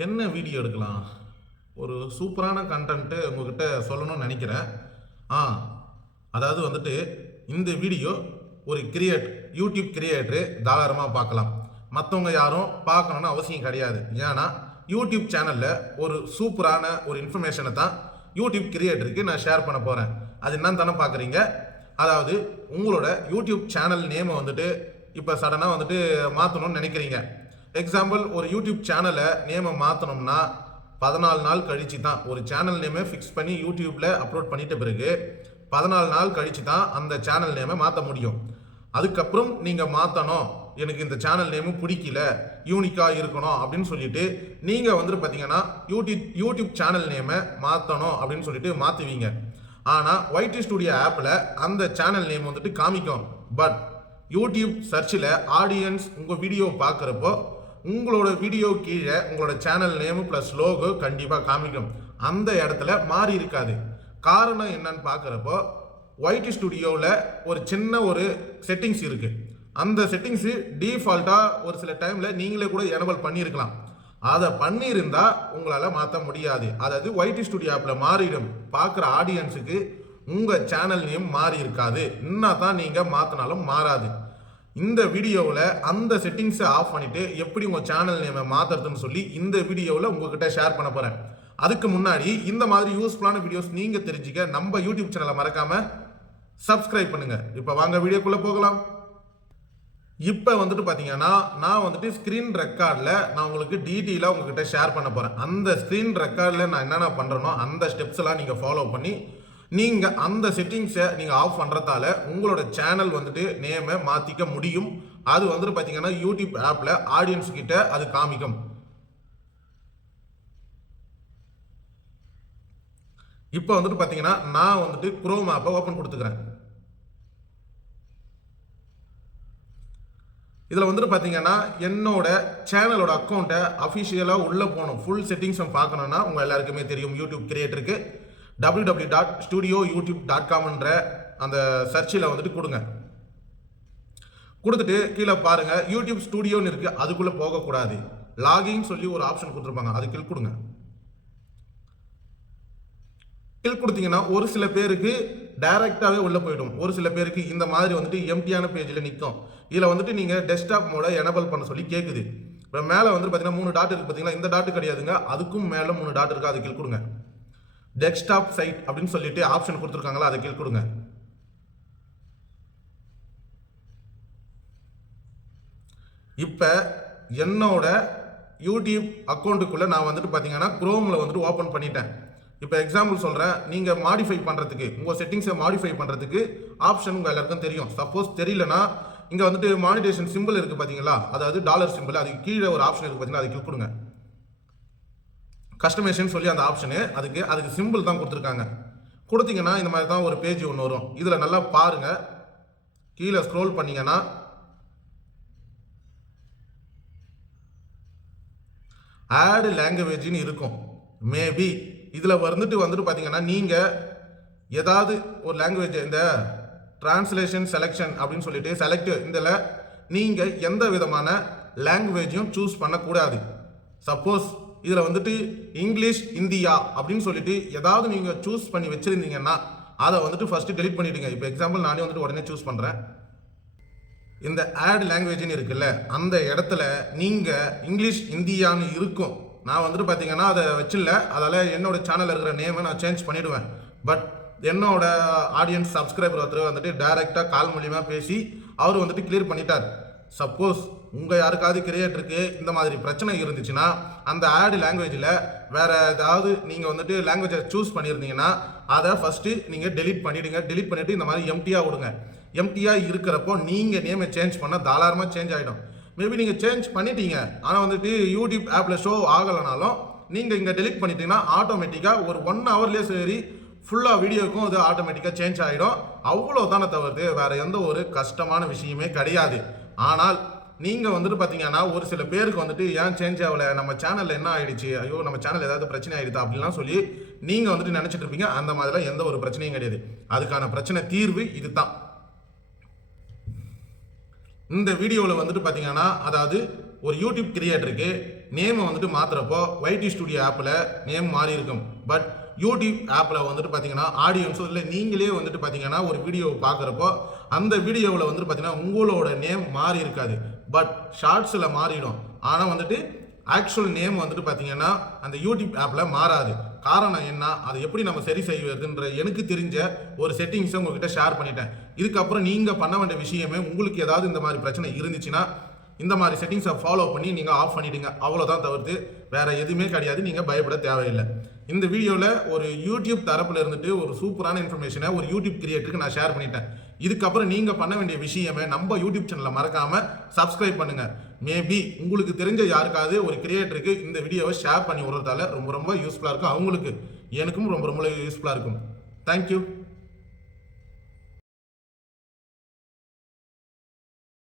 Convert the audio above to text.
என்ன வீடியோ எடுக்கலாம்? ஒரு சூப்பரான கன்டென்ட்டு உங்ககிட்ட சொல்லணும்னு நினைக்கிறேன். ஆ அதாவது வந்துட்டு இந்த வீடியோ ஒரு யூடியூப் கிரியேட்டரு தாராளமாக பார்க்கலாம். மற்றவங்க யாரும் பார்க்கணுன்னு அவசியம் கிடையாது. ஏன்னா யூடியூப் சேனலில் ஒரு சூப்பரான ஒரு இன்ஃபர்மேஷனை தான் யூடியூப் கிரியேட்டருக்கு நான் ஷேர் பண்ண போகிறேன். அது என்னன்னு தானே பார்க்குறீங்க. அதாவது உங்களோட யூடியூப் சேனல் நேமை வந்துட்டு இப்போ சடனாக வந்துட்டு மாற்றணும்னு நினைக்கிறீங்க. எக்ஸாம்பிள், ஒரு யூடியூப் சேனலை நேமை மாற்றணும்னா 14 நாள் கழிச்சு தான் ஒரு சேனல் நேமை ஃபிக்ஸ் பண்ணி யூடியூப்பில் அப்லோட் பண்ணிட்ட பிறகு 14 நாள் கழிச்சு தான் அந்த சேனல் நேமை மாற்ற முடியும். அதுக்கப்புறம் நீங்கள் மாற்றணும், எனக்கு இந்த சேனல் நேமும் பிடிக்கல, யூனிக்காக இருக்கணும் அப்படின்னு சொல்லிட்டு நீங்கள் வந்துட்டு பார்த்தீங்கன்னா யூடியூப் சேனல் நேமை மாற்றணும் அப்படின்னு சொல்லிட்டு மாற்றுவீங்க. ஆனால் YT ஸ்டுடியோ ஆப்பில் அந்த சேனல் நேம் வந்துட்டு காமிக்கும். பட் யூடியூப் சர்ச்சில் ஆடியன்ஸ் உங்கள் வீடியோ பார்க்குறப்போ உங்களோட வீடியோ கீழே உங்களோட சேனல் நேமு ப்ளஸ் லோகோ கண்டிப்பாக காமிக்கும். அந்த இடத்துல மாறி இருக்காது. காரணம் என்னன்னு பார்க்குறப்போ YT ஸ்டுடியோவில் ஒரு சின்ன ஒரு செட்டிங்ஸ் இருக்குது. அந்த செட்டிங்ஸு டீஃபால்ட்டாக ஒரு சில டைமில் நீங்களே கூட எனபிள் பண்ணியிருக்கலாம். அதை பண்ணியிருந்தா உங்களால் மாற்ற முடியாது. அதாவது YT ஸ்டுடியோ ஆப்பில் மாறிடும். பார்க்குற ஆடியன்ஸுக்கு உங்கள் சேனல் நேம் மாறி இருக்காது. இன்னும் தான் நீங்கள் மாற்றினாலும் மாறாது. இந்த வீடியோவில் அந்த செட்டிங்ஸை ஆஃப் பண்ணிவிட்டு எப்படி உங்கள் சேனல் நேமை மாற்றுறதுன்னு சொல்லி இந்த வீடியோவில் உங்ககிட்ட ஷேர் பண்ண போகிறேன். அதுக்கு முன்னாடி இந்த மாதிரி யூஸ்ஃபுல்லான வீடியோஸ் நீங்கள் தெரிஞ்சுக்க நம்ம யூடியூப் சேனலை மறக்காமல் சப்ஸ்கிரைப் பண்ணுங்கள். இப்போ வாங்க வீடியோக்குள்ளே போகலாம். இப்போ வந்துட்டு பார்த்தீங்கன்னா நான் வந்துட்டு ஸ்க்ரீன் ரெக்கார்டில் நான் உங்களுக்கு டீட்டெயிலாக உங்ககிட்ட ஷேர் பண்ண போகிறேன். அந்த ஸ்க்ரீன் ரெக்கார்டில் நான் என்னென்ன பண்ணுறேனோ அந்த ஸ்டெப்ஸ்லாம் நீங்கள் ஃபாலோ பண்ணி நீங்கள் அந்த செட்டிங்ஸை நீங்கள் ஆஃப் பண்ணுறதால உங்களோட சேனல் வந்துட்டு நேமை மாற்றிக்க முடியும். அது வந்துட்டு பார்த்தீங்கன்னா யூடியூப் ஆப்பில் ஆடியன்ஸ் கிட்ட அது காமிக்கும். இப்போ வந்துட்டு பார்த்தீங்கன்னா நான் வந்துட்டு குரோம் ஆப்பை ஓப்பன் கொடுத்துக்கிறேன். இதில் வந்துட்டு பார்த்தீங்கன்னா என்னோட சேனலோட அக்கௌண்ட்டை அஃபிஷியலாக உள்ளே போகணும். ஃபுல் செட்டிங்ஸை பார்க்கணுன்னா உங்கள் எல்லாருக்குமே தெரியும், யூடியூப் கிரியேட்டருக்கு www.studioyoutube.com அந்த சர்ச்சில் வந்துட்டு கொடுங்க. கொடுத்துட்டு கீழே பாருங்க யூடியூப் ஸ்டுடியோன்னு இருக்கு. அதுக்குள்ளே போகக்கூடாது. லாகின் சொல்லி ஒரு ஆப்ஷன் கொடுத்துருப்பாங்க, அது கிளிக் கொடுங்க. கிளிக் கொடுத்தீங்கன்னா ஒரு சில பேருக்கு டைரக்டாகவே உள்ளே போயிடும். ஒரு சில பேருக்கு இந்த மாதிரி வந்துட்டு எம்டியான பேஜில் நிற்கும். இதில் வந்துட்டு நீங்கள் டெஸ்க்டாப் மோட எனபிள் பண்ண சொல்லி கேட்குது. இப்போ மேலே வந்துட்டு பார்த்தீங்கன்னா 3 டாட் இருக்குது. பார்த்தீங்கன்னா இந்த டாட்டு கிடையாதுங்க, அதுக்கும் மேலே 3 டாட் இருக்குது, அது கிளிக் கொடுங்க. டெஸ்க்டாப் சைட் அப்படின்னு சொல்லிட்டு ஆப்ஷன் கொடுத்துருக்காங்களா, அதை கிளிக் கொடுங்க. இப்போ என்னோட யூடியூப் அக்கௌண்ட்டுக்குள்ளே நான் வந்துட்டு பார்த்தீங்கன்னா குரோமில் வந்துட்டு ஓப்பன் பண்ணிட்டேன். இப்போ எக்ஸாம்பிள் சொல்கிறேன், நீங்கள் மாடிஃபை பண்ணுறதுக்கு உங்கள் செட்டிங்ஸை மாடிஃபை பண்ணுறதுக்கு ஆப்ஷன் உங்கள் எல்லாருக்கும் தெரியும். சப்போஸ் தெரியலனா இங்கே வந்துட்டு மானிட்டேஷன் சிம்பிள் இருக்குது பார்த்தீங்களா, அதாவது டாலர் சிம்பிள், அதுக்கு கீழே ஒரு ஆப்ஷன் இருக்குது பார்த்தீங்கன்னா, அதை கிளிக் கொடுங்க. கஸ்டமைசேஷன் சொல்லி அந்த ஆப்ஷனு அதுக்கு சிம்பிள் தான் கொடுத்துருக்காங்க. கொடுத்தீங்கன்னா இந்த மாதிரி தான் ஒரு பேஜ் ஒன்று வரும். இதில் நல்லா பாருங்கள். கீழே ஸ்க்ரோல் பண்ணிங்கன்னா ஆட் லாங்குவேஜ்னு இருக்கும். மேபி இதில் வந்துட்டு பார்த்தீங்கன்னா நீங்கள் ஏதாவது ஒரு லாங்குவேஜ் இந்த டிரான்ஸ்லேஷன் செலெக்ஷன் அப்படின்னு சொல்லிட்டு செலக்ட் இதில் நீங்கள் எந்த விதமான லாங்குவேஜையும் சூஸ் பண்ணக்கூடாது. சப்போஸ் இதில் வந்துட்டு இங்கிலீஷ் இந்தியா அப்படின்னு சொல்லிட்டு ஏதாவது நீங்கள் சூஸ் பண்ணி வச்சுருந்தீங்கன்னா அதை வந்துட்டு ஃபஸ்ட்டு டெலிட் பண்ணிவிடுங்க. இப்போ எக்ஸாம்பிள் நானே வந்துட்டு உடனே சூஸ் பண்ணுறேன். இந்த ஆட் லாங்குவேஜ்னு இருக்குல்ல, அந்த இடத்துல நீங்கள் இங்கிலீஷ் இந்தியான்னு இருக்கும். நான் வந்துட்டு பார்த்தீங்கன்னா அதை வச்சில்ல, அதால் என்னோட சேனலில் இருக்கிற நேமை நான் சேஞ்ச் பண்ணிவிடுவேன். பட் என்னோட ஆடியன்ஸ் சப்ஸ்கிரைபர் ஒருத்தர் வந்துட்டு டைரெக்டாக கால் மூலியமாக பேசி அவர் வந்துட்டு கிளியர் பண்ணிட்டார். சப்போஸ் உங்கள் யாருக்காவது கிரியேட்டருக்கு இந்த மாதிரி பிரச்சனை இருந்துச்சுன்னா அந்த ஆட் லாங்குவேஜில் வேறு ஏதாவது நீங்கள் வந்துட்டு லாங்குவேஜை சூஸ் பண்ணியிருந்தீங்கன்னா அதை ஃபஸ்ட்டு நீங்கள் டெலிட் பண்ணிவிடுங்க. டெலிட் பண்ணிவிட்டு இந்த மாதிரி எம்டியாக விடுங்க. எம்டியாக இருக்கிறப்போ நீங்கள் நேமை சேஞ்ச் பண்ணால் தாராளமாக சேஞ்ச் ஆகிடும். மேபி நீங்கள் சேஞ்ச் பண்ணிட்டீங்க, ஆனால் வந்துட்டு யூடியூப் ஆப்பில் ஷோ ஆகலைனாலும் நீங்கள் இங்கே டெலிட் பண்ணிட்டீங்கன்னா ஆட்டோமேட்டிக்காக ஒரு 1 ஹவர்லேயே சரி ஃபுல்லாக வீடியோக்கும் அது ஆட்டோமேட்டிக்காக சேஞ்ச் ஆகிடும். அவ்வளோ தானே தவிர்த்து வேறு எந்த ஒரு கஷ்டமான விஷயமே கிடையாது. ஆனால் நீங்கள் வந்துட்டு பார்த்தீங்கன்னா ஒரு சில பேருக்கு வந்துட்டு ஏன் சேஞ்ச் ஆகலை, நம்ம சேனலில் என்ன ஆகிடுச்சு, ஐயோ நம்ம சேனல் ஏதாவது பிரச்சனை ஆகிடுதா அப்படின்லாம் சொல்லி நீங்கள் வந்துட்டு நினச்சிட்டு இருப்பீங்க. அந்த மாதிரிலாம் எந்த ஒரு பிரச்சனையும் கிடையாது. அதுக்கான பிரச்சனை தீர்வு இது தான். இந்த வீடியோவில் வந்துட்டு பார்த்தீங்கன்னா அதாவது ஒரு யூடியூப் கிரியேட்டருக்கு நேமை வந்துட்டு மாற்றுறப்போ YT ஸ்டுடியோ ஆப்பில் நேம் மாறி இருக்கும். பட் யூடியூப் ஆப்பில் வந்துட்டு பார்த்தீங்கன்னா ஆடியன்ஸோ இல்லை நீங்களே வந்துட்டு பார்த்தீங்கன்னா ஒரு வீடியோவை பார்க்குறப்போ அந்த வீடியோவில் வந்துட்டு பார்த்தீங்கன்னா உங்களோட நேம் மாறி இருக்காது. பட் ஷார்ட்ஸில் மாறிடும். ஆனால் வந்துட்டு ஆக்சுவல் நேம் வந்துட்டு பார்த்தீங்கன்னா அந்த யூடியூப் ஆப்பில் மாறாது. காரணம் என்ன, அதை எப்படி நம்ம சரி செய்வதுன்ற எனக்கு தெரிஞ்ச ஒரு செட்டிங்ஸை உங்ககிட்ட ஷேர் பண்ணிட்டேன். இதுக்கப்புறம் நீங்கள் பண்ண வேண்டிய விஷயமே, உங்களுக்கு ஏதாவது இந்த மாதிரி பிரச்சனை இருந்துச்சுன்னா இந்த மாதிரி செட்டிங்ஸை ஃபாலோ பண்ணி நீங்கள் ஆஃப் பண்ணிவிடுங்க. அவ்வளோதான், தவிர்த்து வேறு எதுவுமே கிடையாது. நீங்கள் பயப்பட தேவையில்லை. இந்த வீடியோவில் ஒரு யூடியூப் தரப்பில் இருந்துட்டு ஒரு சூப்பரான இன்ஃபர்மேஷனை ஒரு யூடியூப் கிரியேட்டருக்கு நான் ஷேர் பண்ணிட்டேன். இதுக்கப்புறம் நீங்கள் பண்ண வேண்டிய விஷயமே, நம்ம யூடியூப் சேனலை மறக்காமல் சப்ஸ்கிரைப் பண்ணுங்கள். மேபி உங்களுக்கு தெரிஞ்ச யாருக்காவது ஒரு கிரியேட்டருக்கு இந்த வீடியோவை ஷேர் பண்ணி விடுறதால ரொம்ப ரொம்ப யூஸ்ஃபுல்லாக இருக்கும். அவங்களுக்கு எனக்கும் ரொம்ப ரொம்ப யூஸ்ஃபுல்லாக இருக்கும். தேங்க்யூ.